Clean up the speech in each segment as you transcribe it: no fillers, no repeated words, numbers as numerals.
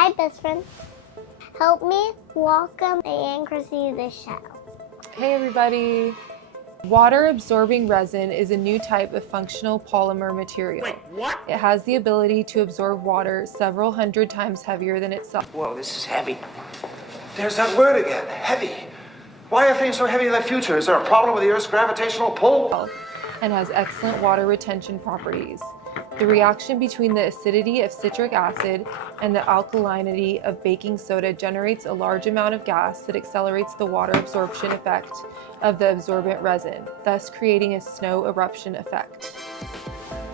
Hi, best friend. Help me welcome and Christy to the show. Hey everybody! Water-absorbing resin is a new type of functional polymer material. Wait, what? It has the ability to absorb water several hundred times heavier than itself. Whoa, this is heavy. There's that word again, heavy. Why are things so heavy in the future? Is there a problem with the Earth's gravitational pull? And has excellent water retention properties. The reaction between the acidity of citric acid and the alkalinity of baking soda generates a large amount of gas that accelerates the water absorption effect of the absorbent resin, thus creating a snow eruption effect.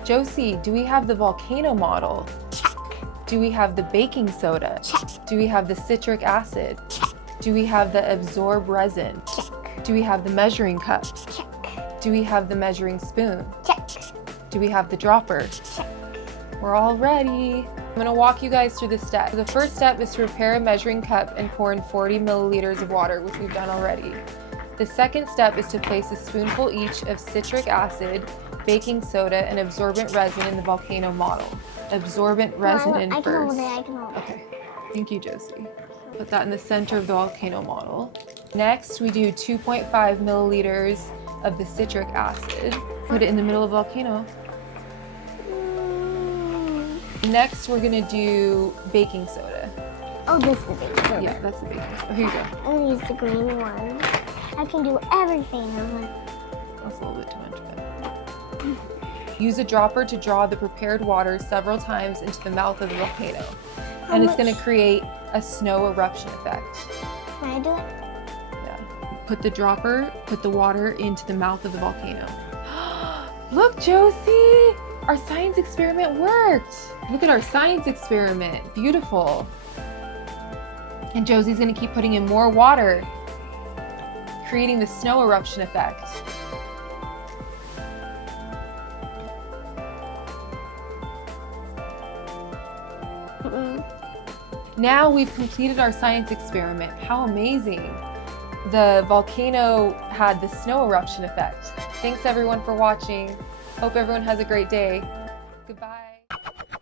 Josie, do we have the volcano model? Check. Do we have the baking soda? Check. Do we have the citric acid? Check. Do we have the absorb resin? Check. Do we have the measuring cup? Check. Do we have the measuring spoon? Check. Do we have the dropper? Check. We're all ready. I'm gonna walk you guys through the steps. The first step is to prepare a measuring cup and pour in 40 milliliters of water, which we've done already. The second step is to place a spoonful each of citric acid, baking soda, and absorbent resin in the volcano model. Absorbent resin in I can first. hold it, I can hold it. Okay, thank you, Josie. Put that in the center of the volcano model. Next, we do 2.5 milliliters of the citric acid. Put it in the middle of the volcano. Next, we're gonna do baking soda. Oh, this is the baking soda. Yeah, that's the baking soda. Here you go. I'm gonna use the green one. I can do everything. That's a little bit too much, but... Use a dropper to draw the prepared water several times into the mouth of the volcano. And it's gonna create a snow eruption effect. Can I do it? Yeah. Put the water into the mouth of the volcano. Look, Josie! Our science experiment worked! Look at our science experiment. Beautiful. And Josie's gonna keep putting in more water, creating the snow eruption effect. Now we've completed our science experiment. How amazing. The volcano had the snow eruption effect. Thanks everyone for watching. Hope everyone has a great day. Goodbye.